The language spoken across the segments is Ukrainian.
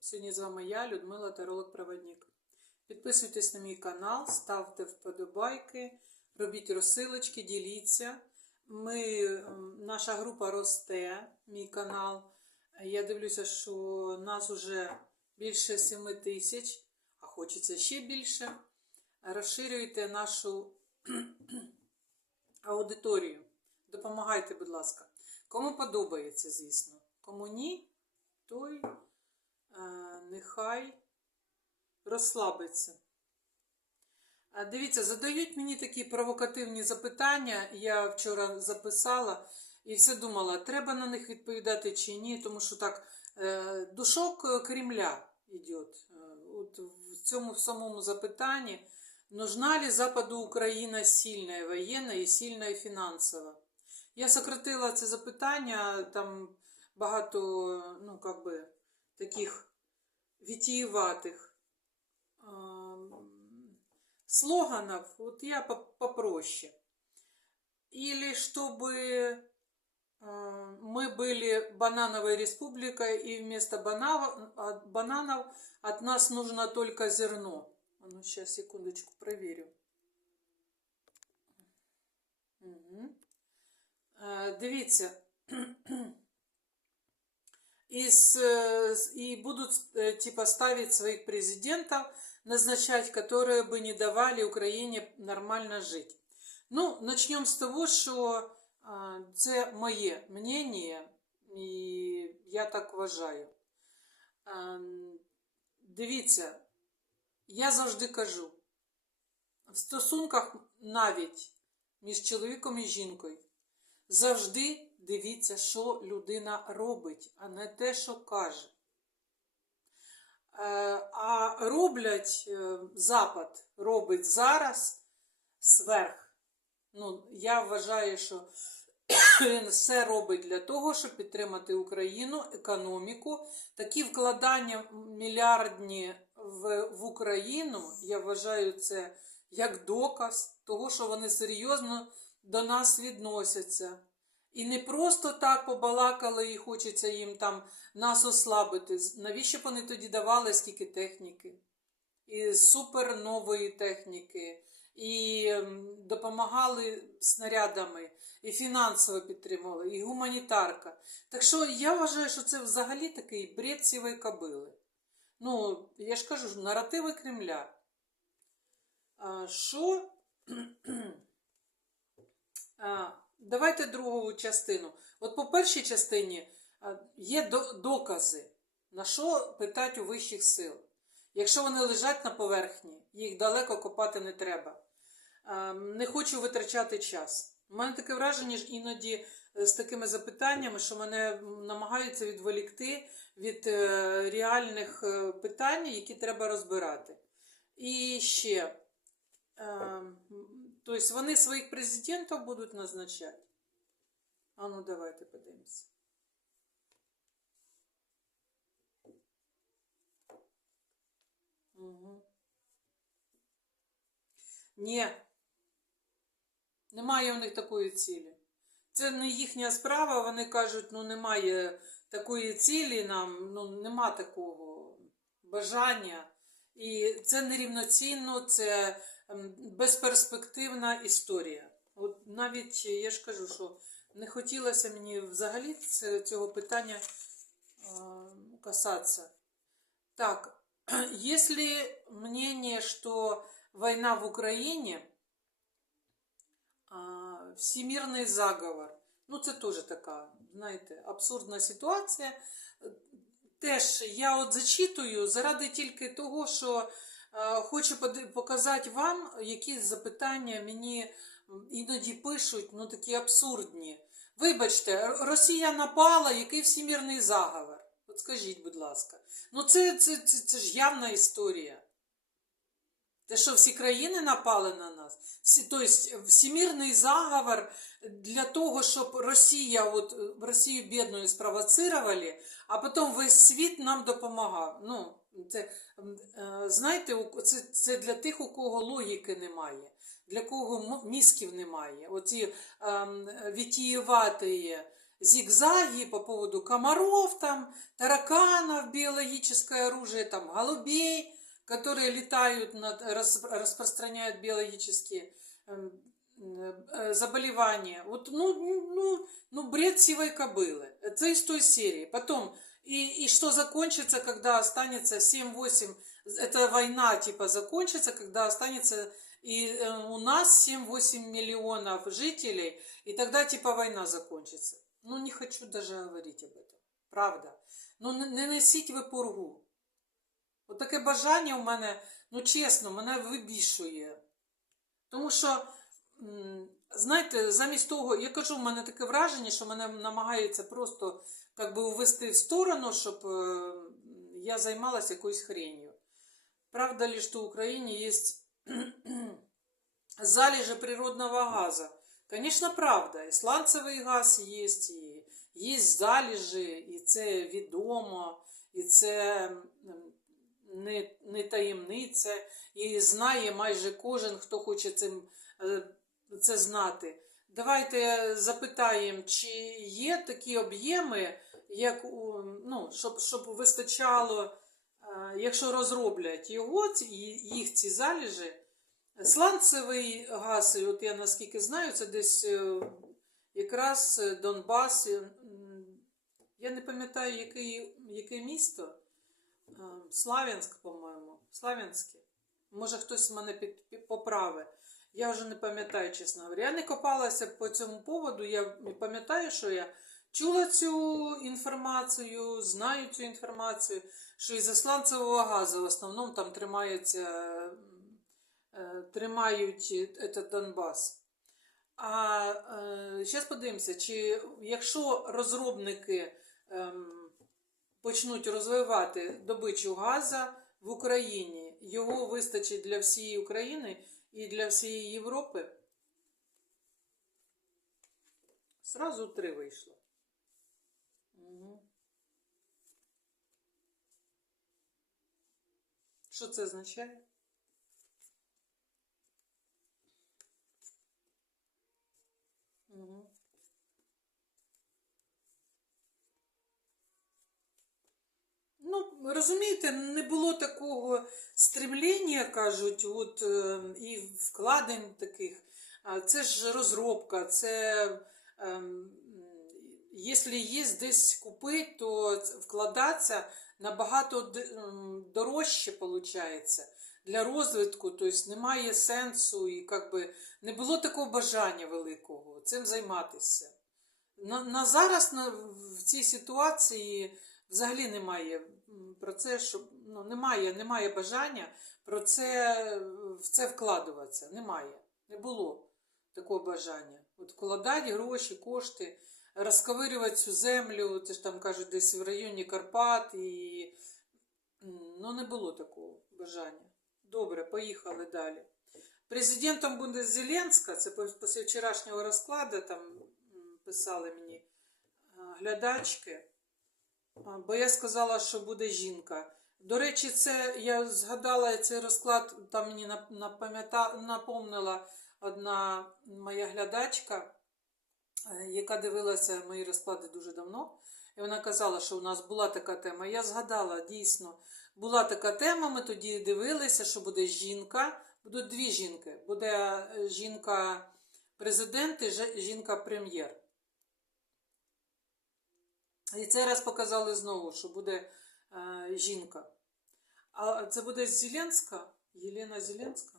Сьогодні з вами я, Людмила Таролог-Проводник. Підписуйтесь на мій канал, ставте вподобайки, робіть розсилочки, діліться. Ми, наша група росте, мій канал. Я дивлюся, що нас уже більше 7 тисяч, а хочеться ще більше. Розширюйте нашу аудиторію. Допомагайте, будь ласка. Кому подобається, звісно. Кому ні, той нехай розслабиться. Дивіться, задають мені такі провокативні запитання. Я вчора записала і все думала, треба на них відповідати чи ні, тому що так, е, душок Кремля йде. Е, От в цьому в самому запитанні, нужна ли Западу Україна сильна воєнна і сильна і фінансова? Я сократила це запитання, там багато, ну, как би, таких витиеватых слоганов, вот я по- попроще. Или чтобы э, мы были банановой республикой, и вместо банав- от бананов от нас нужно только зерно. А ну, сейчас, секундочку, проверю. Мгм. Е, Дивіться. И, с, э, с- и будут э, типа ставить своих президентов, назначать, которые бы не давали Украине нормально жить. Ну, начнем с того, що а, це моє мнення, і я так вважаю. А, Дивіться, я завжди кажу, в стосунках навіть між чоловіком і жінкою завжди дивіться, що людина робить, а не те, що каже. Е, А роблять е, Запад робить зараз сверх. Ну, я вважаю, що він все робить для того, щоб підтримати Україну, економіку. Такі вкладання мільярдні в, в Україну, я вважаю це як доказ того, що вони серйозно до нас відносяться. І не просто так побалакали і хочеться їм там нас ослабити. Навіщо б вони тоді давали скільки техніки? І супер нової техніки, і ем, допомагали снарядами, і фінансово підтримували, і гуманітарка. Так що я вважаю, що це взагалі такий бред сівої кобили. Ну, я ж кажу, наративи Кремля. А, Що? А, Давайте другу частину. От по першій частині є докази, на що питать у вищих сил. Якщо вони лежать на поверхні, їх далеко копати не треба. Не хочу витрачати час. У мене таке враження ж іноді е, з такими запитаннями, що мене намагаються відволікти від е, реальних е, питань, які треба розбирати. І ще. Тобто вони своїх президентів будуть назначати. А ну давайте подивимося. Угу. Ні. Немає у них такої цілі. Це не їхня справа, вони кажуть, ну немає такої цілі нам, ну нема такого бажання. І це нерівноцінно, це безперспективна історія. От навіть я ж кажу, що не хотілося мені взагалі цього питання е, касатися. Так, если мнение, что война в Украине а, всемирний заговор, ну це теж така, знаєте, абсурдна ситуація. Теж я от зачитую заради тільки того, що е, хочу поди- показати вам, які запитання мені іноді пишуть, ну такі абсурдні. Вибачте, Росія напала, який всемірний заговор? От скажіть, будь ласка. Ну це, це, це, це ж явна історія. Те, що всі країни напали на нас, тобто всемірний заговор для того, щоб Росія, от Росію бідною спровоцировали, а потім весь світ нам допомагав. Ну, це, е, знаєте, це, це для тих, у кого логіки немає, для кого мізків немає. Оці ем, вітієваті зигзаги по поводу комаров, там, тараканов, биологическое оружие, там, голубей, которые летают, над, рас- распространяют биологические эм, э, заболевания. Вот, ну, ну, ну, бред сивой кобылы. Это из той серии. Потом, и, и что закончится, когда останется 7-8, эта война типа закончится, когда останется и э, у нас 7-8 миллионов жителей, и тогда типа война закончится. Ну, не хочу даже говорить об этом. Правда. Ну, не несіть ви пургу. Таке бажання у мене, ну чесно, мене вибішує. Тому що, знаєте, замість того, я кажу, в мене таке враження, що мене намагаються просто как би увести в сторону, щоб е, я займалася якоюсь хренью. Правда ли, что в Украине есть залежи природного газа? Конечно, правда. І сланцевий газ є, і є залежи, і це відомо, і це не, не таємниця, і знає майже кожен, хто хоче цим, е, це знати. Давайте запитаємо, чи є такі об'єми, як у, ну, щоб, щоб вистачало, е, якщо розроблять його, їх ці залежі, сланцевий газ, от я наскільки знаю, це десь е, якраз Донбас. Я не пам'ятаю, який, яке місто. Е, Слав'янськ, по-моєму. Слав'янське. Може, хтось мене під, під, поправить. Я вже не пам'ятаю, чесно говоря. Я не копалася по цьому поводу. Я пам'ятаю, що я чула цю інформацію, знаю цю інформацію, що із засланцевого газу в основному там тримається, е, тримають этот Донбас. А е, зараз подивимося, чи якщо розробники ем, почнуть розвивати добичу газу в Україні, його вистачить для всієї України і для всієї Європи. Сразу три вийшло. Угу. Що це означає? Угу. Ну, розумієте, не було такого стремлення, кажуть, от, е, і вкладень таких. Це ж розробка, це ем, якщо є десь купити, то вкладатися набагато дорожче виходить для розвитку, тобто немає сенсу і как би, не було такого бажання великого цим займатися. На, на зараз на, в цій ситуації взагалі немає про це, щоб ну, немає, немає бажання про це в це вкладуватися. Немає. Не було такого бажання. От вкладати гроші, кошти, розковирювати цю землю, це ж там кажуть, десь в районі Карпат, і ну не було такого бажання. Добре, поїхали далі. Президентом буде Зеленська, це після вчорашнього розкладу, там писали мені глядачки, бо я сказала, що буде жінка. До речі, це я згадала цей розклад, там мені напомнила одна моя глядачка, е, яка дивилася мої розклади дуже давно. І вона казала, що у нас була така тема. Я згадала, дійсно, була така тема. Ми тоді дивилися, що буде жінка. Будуть дві жінки. Буде е, жінка президент і жінка прем'єр. І цей раз показали знову, що буде е, жінка. А це буде Зеленська? Єлена Зеленська?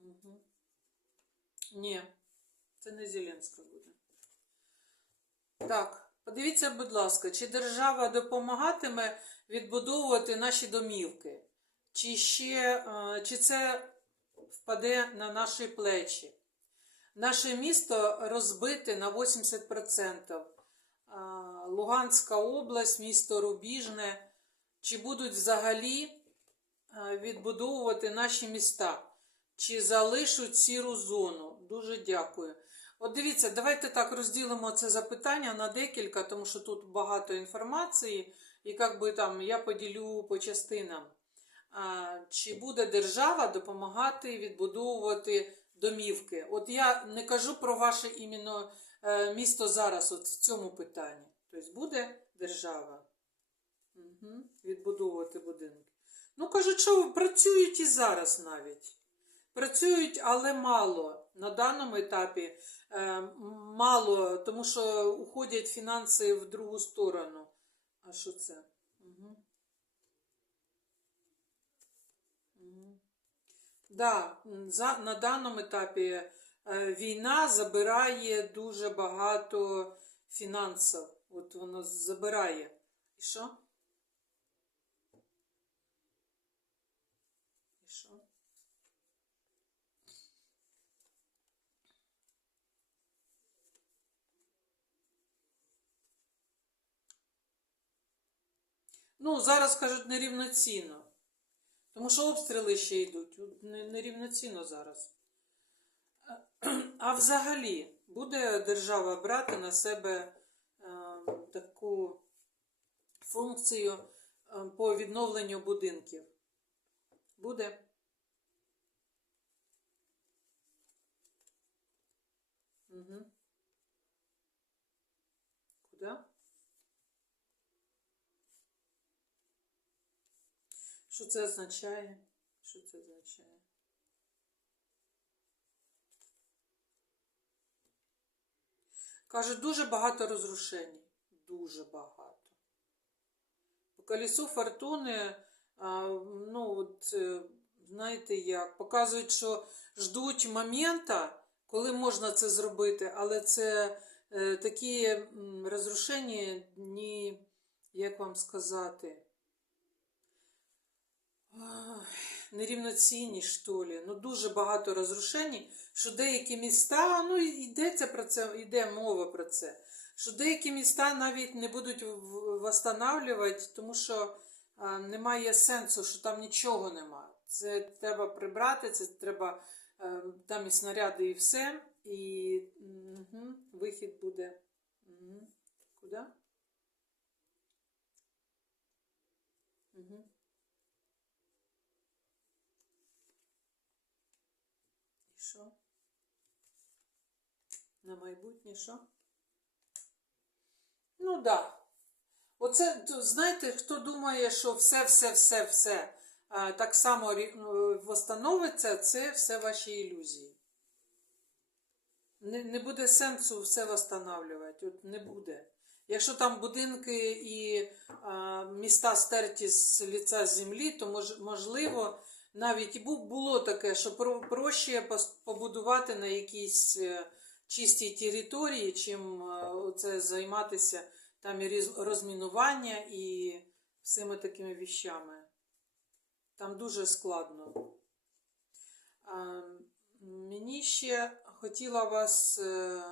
Угу. Ні, це не Зеленська буде. Так, подивіться, будь ласка, чи держава допомагатиме відбудовувати наші домівки? Чи ще е, чи це впаде на наші плечі? Наше місто розбите на 80%. Луганська область, місто Рубіжне. Чи будуть взагалі е, відбудовувати наші міста? Чи залишуть сіру зону? Дуже дякую. От дивіться, давайте так розділимо це запитання на декілька, тому що тут багато інформації, і як би там я поділю по частинам. Чи буде держава допомагати відбудовувати домівки. От я не кажу про ваше іменно е, місто зараз, от в цьому питанні. Тобто буде держава угу. відбудовувати будинки. Ну, кажуть, що працюють і зараз навіть. Працюють, але мало. На даному етапі е, мало, тому що уходять фінанси в другу сторону. А що це? Угу. Угу. Да, за, на даному етапі е, війна забирає дуже багато фінансів. От воно забирає. І що? І що? Ну, зараз кажуть нерівноцінно. Тому що обстріли ще йдуть. Нерівноцінно зараз. А взагалі, буде держава брати на себе е, таку функцію е, по відновленню будинків? Буде? Угу. Куди? Що це означає? Що це означає? Каже, дуже багато розрушень. Дуже багато. По колесу фортуни, ну, от, е, знаєте як, показують, що ждуть момента, коли можна це зробити, але це е, такі розрушення, ні, як вам сказати, нерівноцінні, що ли. Ну, дуже багато розрушень, що деякі міста, ну йдеться про це, йде мова про це, що деякі міста навіть не будуть восстанавлювати, тому що а, немає сенсу, що там нічого нема. Це треба прибрати, це треба е, там і снаряди, і все. І угу, вихід буде. Угу. Куди? Угу. І що? На майбутнє що? Ну так. Да. Оце, знаєте, хто думає, що все, все, все, все так само восстановиться, це все ваші ілюзії. Не, не буде сенсу все восстанавливати. От не буде. Якщо там будинки і а, міста стерті з ліця землі, то мож, можливо навіть було таке, що проще побудувати на якійсь е, чистій території, чим е, оце займатися там і розмінування і всіми такими віщами. Там дуже складно. Мені ще хотіла вас, е,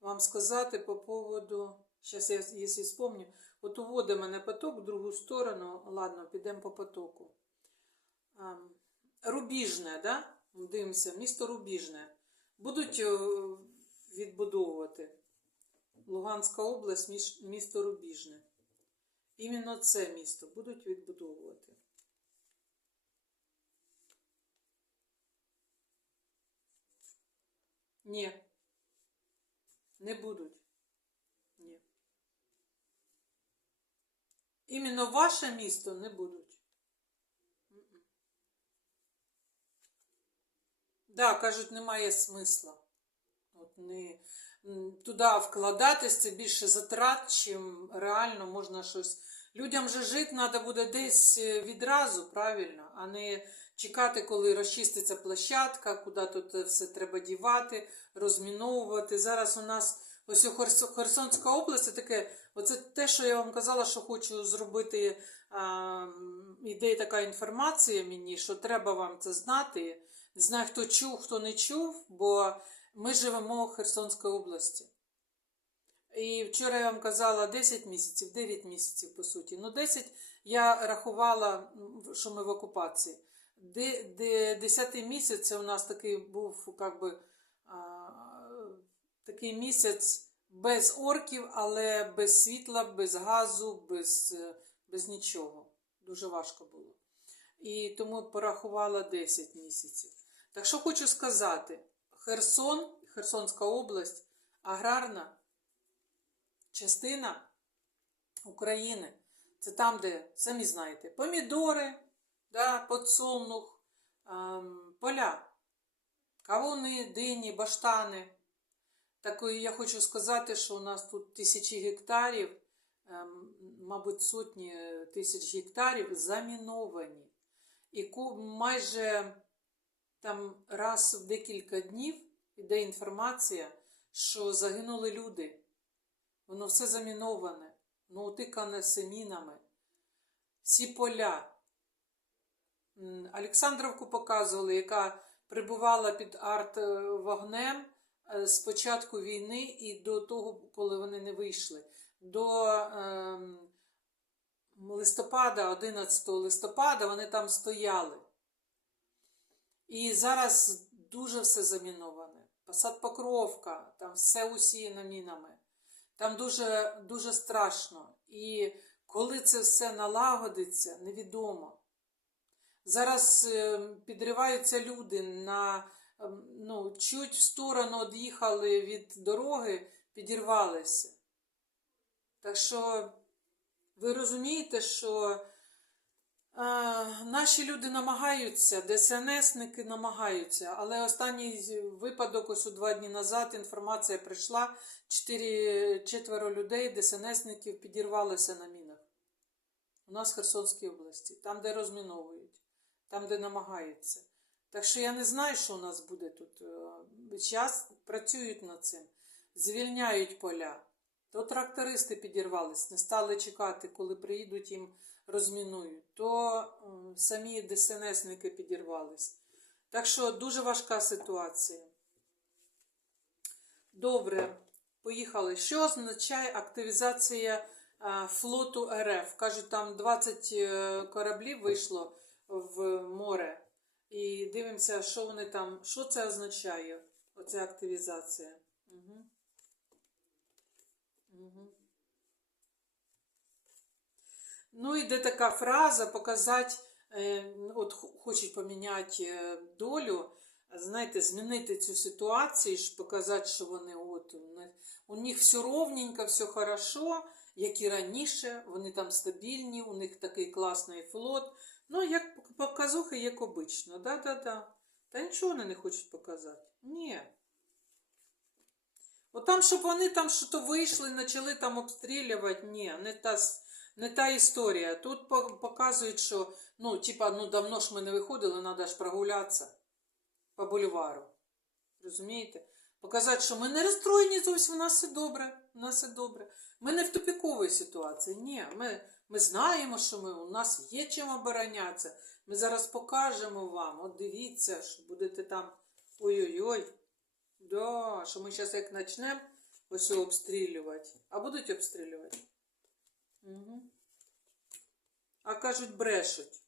вам сказати по поводу, зараз я, якщо вспомню, от уводить мене поток в другу сторону, ладно, підемо по потоку. Рубіжне, да? Дивимося, місто Рубіжне. Будуть е, відбудовувати. Луганська область, місто Рубіжне. Іменно це місто будуть відбудовувати. Ні. Не будуть. Ні. Іменно ваше місто не будуть. Да, кажуть, немає смисла. От не, туди вкладатись це більше затрат, чим реально можна щось. Людям же жити треба буде десь е, відразу, правильно, а не чекати, коли розчиститься площадка, куди тут е, все треба дівати, розміновувати. Зараз у нас ось Херсонська область таке, оце те, що я вам казала, що хочу зробити. Іде така інформація мені, що треба вам це знати. Не знаю, хто чув, хто не чув, бо ми живемо в Херсонській області. І вчора я вам казала 10 місяців, 9 місяців, по суті. Ну, 10 я рахувала, що ми в окупації. Де, де 10 місяць це у нас такий був, як би, такий місяць без орків, але без світла, без газу, без, без нічого. Дуже важко було. І тому порахувала 10 місяців. Так що хочу сказати: Херсон, Херсонська область, аграрна частина України. Це там, де, самі знаєте, помідори, да, подсолнух, ем, поля, кавуни, дині, баштани. Так я хочу сказати, що у нас тут тисячі гектарів, ем, мабуть, сотні тисяч гектарів заміновані. І майже там раз в декілька днів іде інформація, що загинули люди. Воно все заміноване, воно утикане семінами. Всі поля. Олександровку показували, яка прибувала під арт-вогнем е, з початку війни і до того, коли вони не вийшли. До ем, листопада, 11 листопада, вони там стояли. І зараз дуже все заміноване. Посад Покровка, там все усіяно мінами. Там дуже, дуже страшно. І коли це все налагодиться, невідомо. Зараз е, підриваються люди на ем, ну, чуть в сторону од'їхали від дороги, підірвалися. Так що ви розумієте, що е, наші люди намагаються, ДСНСники намагаються, але останній випадок, ось у два дні назад, інформація прийшла, четверо людей, ДСНСників, підірвалися на мінах. У нас в Херсонській області, там, де розміновують, там, де намагаються. Так що я не знаю, що у нас буде тут. Зараз працюють над цим, звільняють поля. То трактористи підірвались, не стали чекати, коли приїдуть їм розмінують, то самі ДСНСники підірвались. Так що дуже важка ситуація. Добре, поїхали. Що означає активізація флоту РФ? Кажуть, там 20 е, кораблів вийшло в море. І дивимося, що вони там, що це означає, оця активізація. Угу. Угу. Ну, іде така фраза показати, е, от хочуть поміняти е, долю, знаєте, змінити цю ситуацію, показати, що вони от у них, все ровненько, все хорошо, як і раніше, вони там стабільні, у них такий класний флот. Ну, як пок- показуха, як обично. Да-да-да. Та нічого вони не хочуть показати. Ні. От там, щоб вони там що-то вийшли, почали там обстрілювати, ні, не та, не та історія. Тут показують, що ну, типа, ну давно ж ми не виходили, треба ж прогулятися по бульвару. Розумієте? Показати, що ми не розстроєні зовсім, у нас все добре. У нас все добре. Ми не в тупіковій ситуації. Ні, ми, ми знаємо, що ми, у нас є чим оборонятися. Ми зараз покажемо вам. От дивіться, що будете там. Ой-ой-ой. Да, що ми зараз як почнемо ось обстрілювати. А будуть обстрілювати? Угу. А кажуть, брешуть.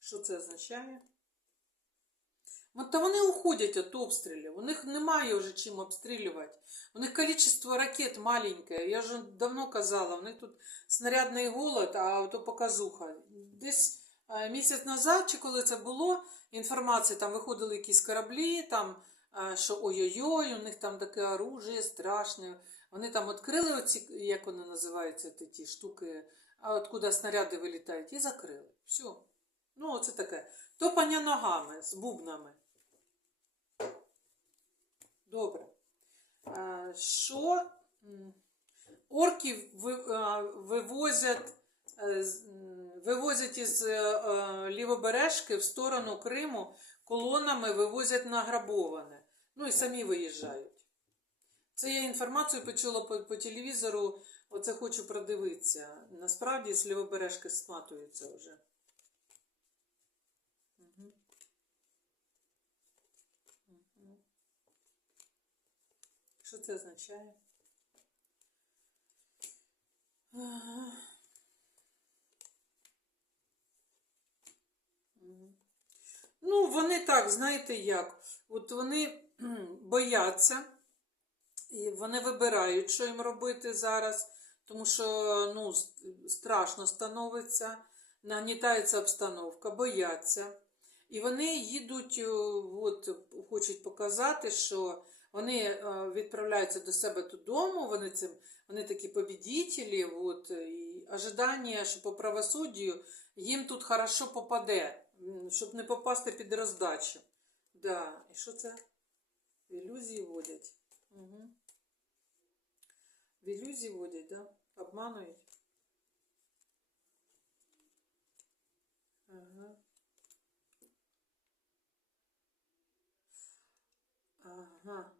Що це означає? От та вони уходять від обстрілів. У них немає вже чим обстрілювати. У них кількість ракет маленьке. Я вже давно казала, у них тут снарядний голод, а то показуха. Десь е, місяць назад, чи коли це було, інформація, там виходили якісь кораблі, там, е, що ой-ой-ой, у них там таке оружие страшне. Вони там відкрили оці, як вони називаються, ті, штуки, а откуда снаряди вилітають, і закрили. Все. Ну, оце таке. Топання ногами з бубнами. Добре. Що орків вивозять, е, вивозять із е, е, лівобережки в сторону Криму, колонами вивозять награбоване. Ну і самі виїжджають. Це я інформацію почула по, по телевізору, оце хочу продивитися. Насправді з лівобережки сматуються вже. Що це означає? Ага. Ну, вони так, знаєте як? От вони бояться, і вони вибирають, що їм робити зараз. тому що ну, страшно становиться, нагнітається обстановка, бояться. І вони їдуть, е, от, хочуть показати, що вони е, відправляються до себе додому, вони, цим, вони такі побідітелі, от, і ожидання, що по правосуддю їм тут хорошо попаде, щоб не попасти під роздачу. Да. І що це? Ілюзії водять. Угу. В ілюзії водять, да? Обманують. Ага. Ага.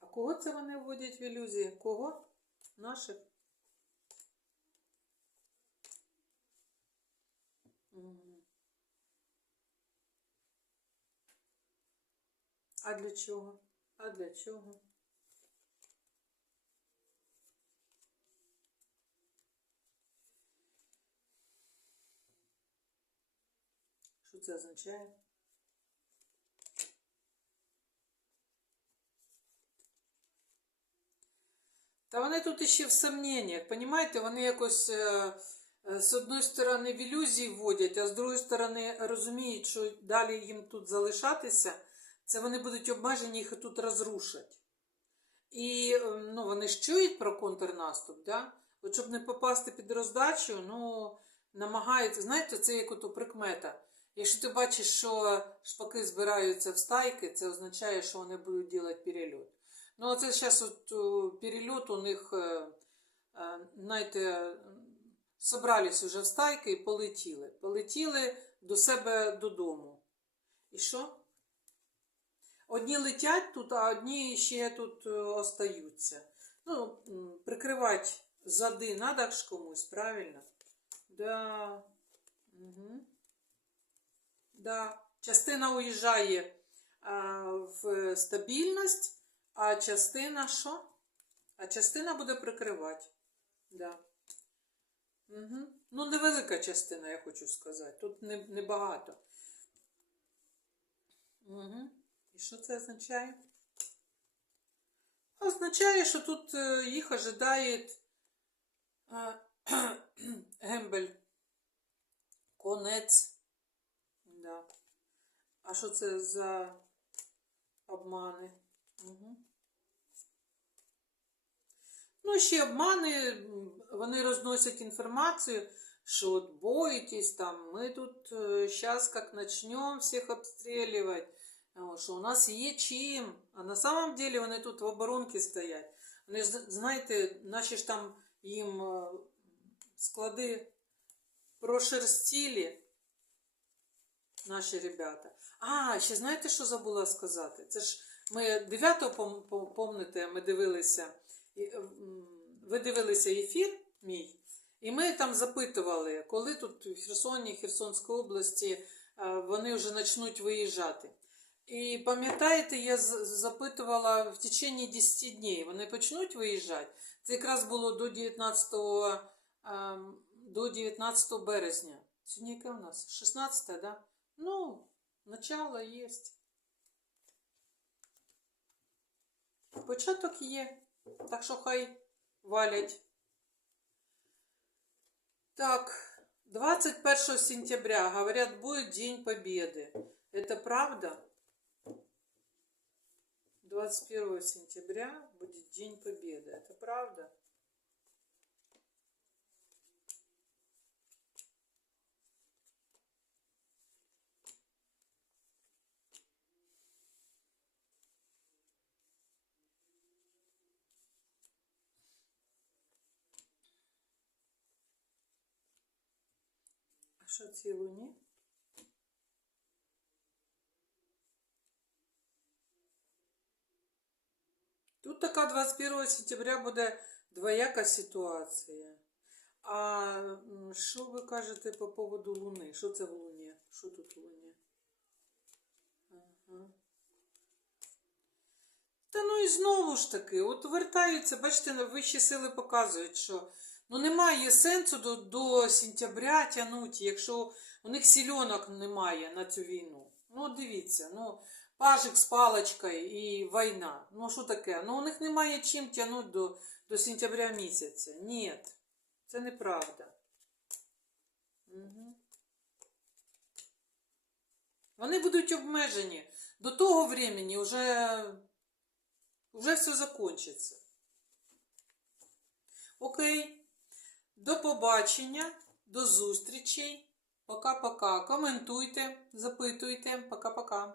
А кого це вони вводять в ілюзії? Кого? Наших? А для чого? А для чого? Це означає? Та вони тут іще в сомненнях, понімаєте, вони якось е, е, з одної сторони в ілюзії вводять, а з другої сторони розуміють, що далі їм тут залишатися, це вони будуть обмежені, їх тут розрушать. І е, ну, вони ж чують про контрнаступ, да? От щоб не попасти під роздачу, ну, намагаються, знаєте, це як ото прикмета. Якщо ти бачиш, що шпаки збираються в стайки, це означає, що вони будуть робити перельот. Ну, оце зараз от перельот у них, е, е, знаєте, собрались уже в стайки і полетіли. Полетіли до себе додому. І що? Одні летять тут, а одні ще тут е, остаються. Ну, прикривати зади надо ж комусь, правильно? Да. Угу. Да. Частина уїжджає а, в стабільність, а частина що? А частина буде прикривати. Да. Угу. Ну, невелика частина, я хочу сказати. Тут не, небагато. Угу. І що це означає? Означає, що тут е, їх ожидає е, гембель. Конець. Да. А що це за обмани? Угу. Ну, ще обмани, вони розносять інформацію, що от бойтесь, там, ми тут зараз як почнемо всіх обстрілювати, що у нас є чим. А на самом деле вони тут в оборонці стоять. Вони, ж, знаєте, наші ж там їм е, склади прошерстили, наші ребята. А, ще знаєте, що забула сказати? Це ж ми 9-го, пом- пом- помните, ми дивилися, і, е, м, ви дивилися ефір мій, і ми там запитували, коли тут в Херсоні, Херсонській області е, вони вже почнуть виїжджати. І пам'ятаєте, я запитувала в течение 10 днів, вони почнуть виїжджати. Це якраз було до 19, ем, до 19 березня. Сьогодні яке у нас? 16, да? Ну, начало є. Початок є. Так що хай валять. Так, 21 сентября, говорят, будет День Победы. Это правда? 21 сентября будет День Победы. Это правда? Що? Тут така 21 сентября буде двояка ситуація. А що ви кажете по поводу Луни? Що це в Луні? Що тут в Луні? Ага. Та ну і знову ж таки, от вертаються, бачите, вищі сили показують, що ну немає сенсу до, до сентября тягнути, якщо у них сільонок немає на цю війну. Ну, дивіться, ну, пажик з паличкою і війна. Ну що таке? Ну у них немає чим тягнути до, до сентября місяця. Ні, це неправда. Угу. Вони будуть обмежені. До того времени вже, вже все закончиться. Окей. До побачення, до зустрічей. Пока-пока. Коментуйте, запитуйте. Пока-пока.